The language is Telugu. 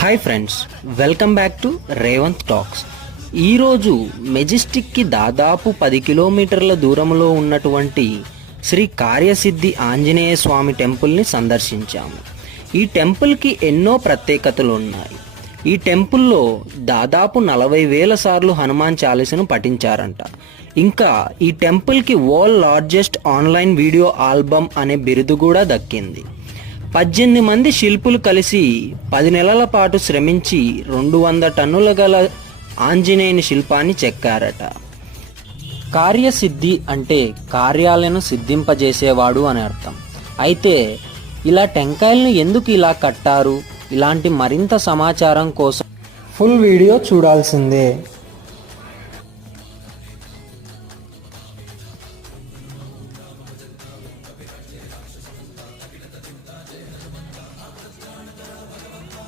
Hi friends, welcome back to Revanth talks. ఈరోజు మెజెస్టిక్కి దాదాపు 10 కిలోమీటర్ల దూరంలో ఉన్నటువంటి శ్రీ కార్యసిద్ధి ఆంజనేయ స్వామి టెంపుల్ని సందర్శించాము. ఈ టెంపుల్కి ఎన్నో ప్రత్యేకతలు ఉన్నాయి. ఈ టెంపుల్లో దాదాపు 40,000 సార్లు హనుమాన్ చాలీసాను పఠించారంట. ఇంకా ఈ టెంపుల్కి world largest online video album అనే బిరుదు కూడా దక్కింది. 18 మంది శిల్పులు కలిసి 10 నెలల పాటు శ్రమించి 200 టన్నుల గల ఆంజనేయుని శిల్పాన్ని చెక్కారట. కార్యసిద్ధి అంటే కార్యాలను సిద్ధింపజేసేవాడు అని అర్థం. అయితే ఇలా టెంకాయలను ఎందుకు ఇలా కట్టారు, ఇలాంటి మరింత సమాచారం కోసం ఫుల్ వీడియో చూడాల్సిందే.